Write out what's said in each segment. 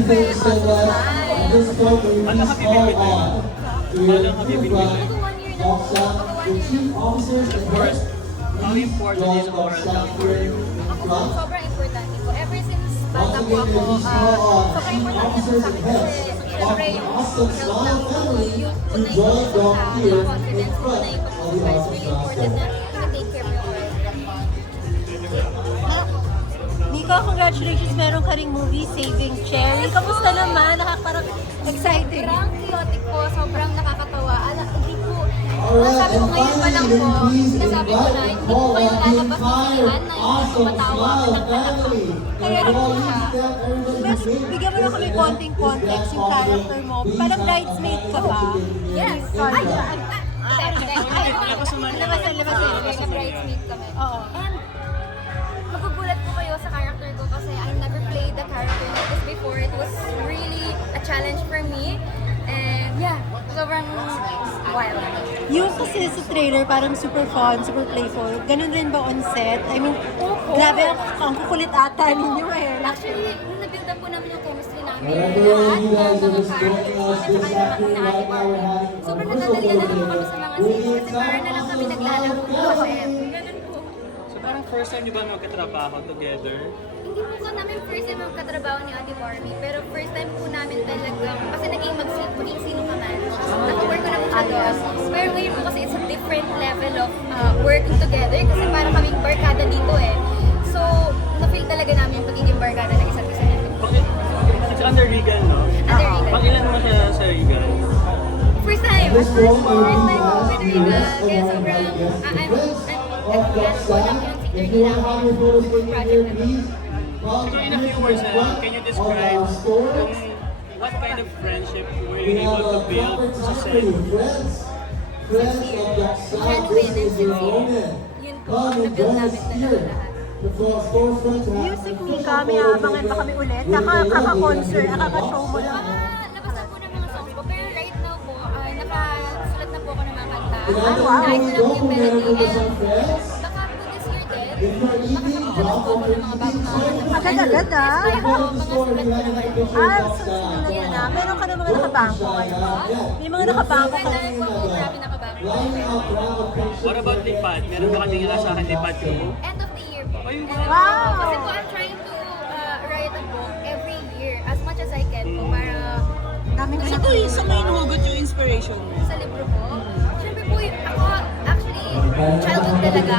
syempre, Ano ka bibigyan mo? Ano ka bibigyan mo? mag-1 year na po. Mag-1 year na po. Of course, how important is oral health for you? Ako po, sobrang importante po. Ever since bata po ako, sobrang importante po sa akin kasi syempre yung health lang po, yung po na yung confidence po na yung pag-focus. It's really important na take care mo yung oral Nico, congratulations. Meron ka ring movie, Saving Cherry. Kamusta naman? Parang exciting. Sobrang chaotic po, sobrang nakakatawa. Hindi po, sabi ko ngayon pa lang po, sinasabi ko na hindi po kayo lalabas ng sinihan na hindi ko matawa anak-anak ko. Kaya rin po siya. Mas bigyan mo na kami konting context yung character mo. Parang bridesmaid ka ba? Yes! Ay! Labas bridesmaid kami. Oo. And magugulat po kayo sa character ko kasi I never played the character like this before. It was really a challenge for me. And yeah, sobrang wild. Yung kasi sa trailer, parang super fun, super playful. Ganun rin ba on set? I mean, grabe ang kukulit ata ninyo eh. Actually, nung na-build up po namin yung chemistry namin, lahat ng mga characters at saka yung mga na sobrang nadadalian na naman kami sa mga scenes kasi parang na lang kami naglalaro kasi ganun po. So parang first time di ba magkatrabaho together? Hindi po ka namin first time magkatrabaho ni Ate Barbie, pero first time po namin talagang, kasi naging maging sino ka man. Naka-work ko na po siya doon. Pero ngayon po kasi it's a different level of working together kasi parang kaming barkada dito eh. So, na-feel talaga namin yung pagiging barkada ng isa't isa natin. It's under Regal, no? Under Regal. Pang ilan mo siya sa Regal? First time po with Riga. Kaya sobrang, I'm glad po lang yung security namin project na to. Siguro in a few words, can you describe what kind of friendship were you able to build sa set? Genuine and sincere. Yun po ang na-build namin talaga lahat. Music, Mika, may aabangan ba kami ulit? Kaka-concert, kaka-show mo lang. Labas na po ng mga songs ko, pero right now po, nakasulat na po ako ng mga kanta. wow. Kahit lang yung melody. And baka po this year din, makakapagsulat po ako ng mga bagong mga kanta. Agad-agad ah. Yes, po, mga sulat ko naman po. Sunod na na. Meron ka ng mga nakabangko ngayon. May mga nakabangko ka. Dahil po ako marami nakabangan. What about Lipad? Meron ba kaming inasahan Lipad ko? End of the year po. Ayun. Wow! Kasi po, I'm trying to write a book every year as much as I can po para Daming Ito yung sa may hugot yung inspiration mo. sa libro po. Siyempre po, ako actually childhood talaga.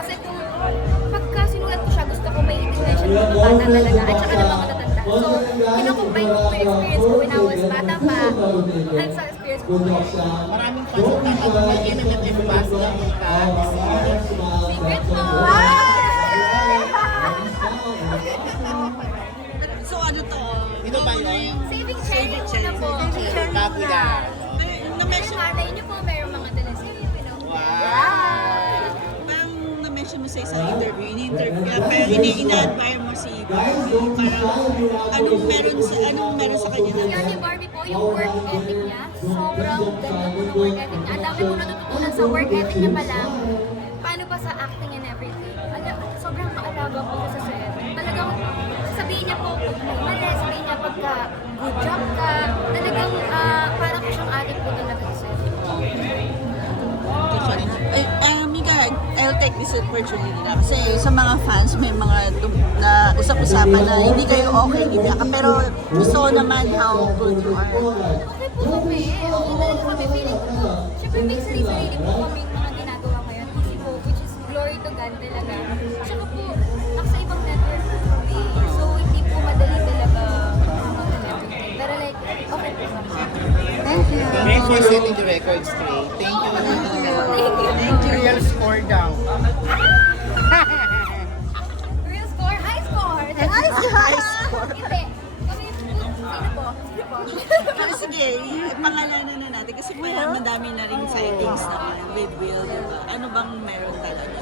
Kasi kung pagka sinulat ko siya, gusto ko may intention ng mga bata talaga at saka ng mga matatanda. So, kinakumpay ko po yung experience ko when I was bata pa at sa experience ko po. Maraming fans ang tatanggap ng MMFF Pass ng Secret po! So ano to? Ito ba yun? Saving cherry po na po. Copy that. Yung Na-mention, nanay niyo po, mayroong mga teleserye, parang na-mention mo sa isang interview, pero ina-admire mo si Barbie. Parang anong meron sa kanya na Yan ni Barbie po, yung work ethic niya, sobrang ganda po ng work ethic niya. Ang dami po natutunan sa work ethic niya pa lang. Paano pa sa acting and everything. Sobrang kaalaga po sa set. Talagang sabihin niya po, pag may mali, sabihin niya pagka good job ka, talagang parang siyang adik po talaga sa set. Mika, I'll take this opportunity na kasi sa mga fans may mga na usap-usapan na hindi kayo okay ni Bianca pero gusto ko naman how good you are. Okay po kami. Okay talaga kami. Feeling ko po. Siyempre may sarili-sarili po kami mga ginagawa ngayon. Kasi po, which is glory to God talaga. Tsaka po, nasa ibang network po kami. So, hindi po madali talaga everything. Pero like, okay po kami. Thank you. Thanks for setting the record straight. Thank you. Thank you. Real score down. Real score, high score. High score. Hindi. Kami, sino po? Sino po? Pero sige, pangalanan na natin kasi madami na rin sightings naman with Will, di ba? Ano bang meron talaga?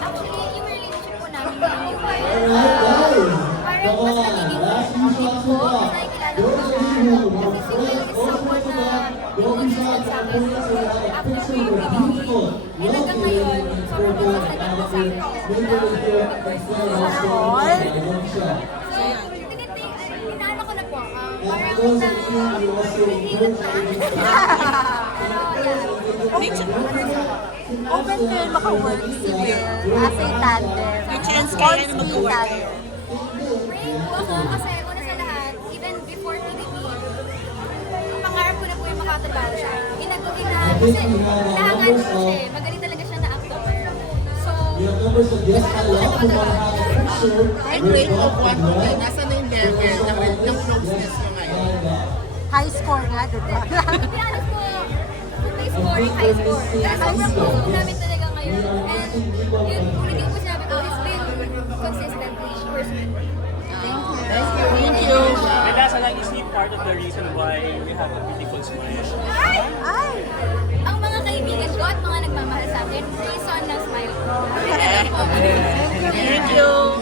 Actually, yung relationship po namin ni Will, parang mas nagiging deep po. Mas nakikilala ko pa siya. Kasi si Will is someone na yung consistent sa akin after ko yung pinili. And hanggang ngayon, sobrang bukas na dito sa akin. So, inaano ko na parang nahihilot na. Pero, yeah. Open kayo maka-work si Will as a tandem. May chance kayo na mag-work. Pray po ako kasi una sa lahat, even before PDP, pangarap ko na po yung makatrabaho siya. Kasi lahangan ko siya eh. Magaling talaga siya na actor. So, gusto ko siya makatrabaho. And rate of 1 to 10, nasa na yung level ng closeness mo ngayon? High score nga, diba? To be honest po, may scoring, high score. Pero sobrang tulong namin talaga ngayon. And yun, ulitin ko sinabi ko, it's been consistently personal. Thank you. And last, is he part of the reason why we have a beautiful smile? Ay! Ang mga kaibigan ko at mga nagmamahal sa akin, reason ng smile ko. Thank you.